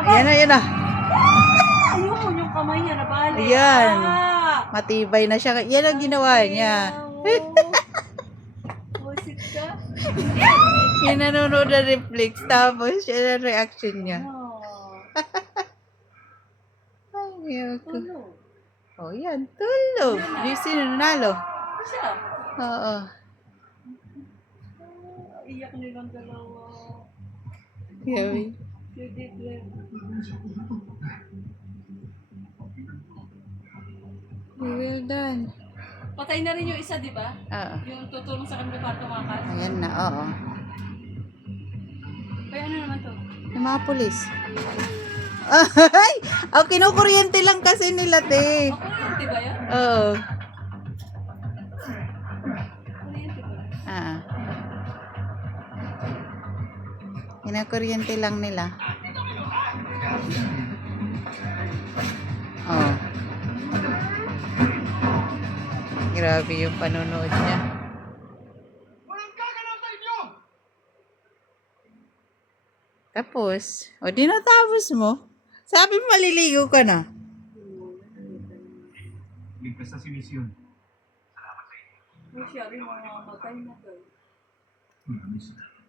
Ayan na, ayan na. Ayun, yung kamay niya nabali. Ayan. Matibay na siya. Yan ang ginawa niya. Musik ka? Yung nanonood na reflex. Tapos, yan ang reaction niya. Ay, ayoko. Tulog. Oh, yan. Tulog. Di sino nanalo? Siya. Oo. Iyak nilang dalawa. Yawi. Judith Red. Well done. Patay na rin yung isa, di ba? Oo. Yung tutulong sa kanila para tumakas. Ayan na, oo. Kaya ano naman to? Yung mga pulis. Ay! Oh, kinukuryente lang kasi nila, te. Kuryente ba yan? Oo. Kuryente ba? Ah. Kinukuryente lang nila. Oh. Grabe yung panonood niya. Tapos, o di natapos mo. Sabi maliligo ka na. Ligtas na si Mission. Siya rin mga matay na to. Maraming salamat.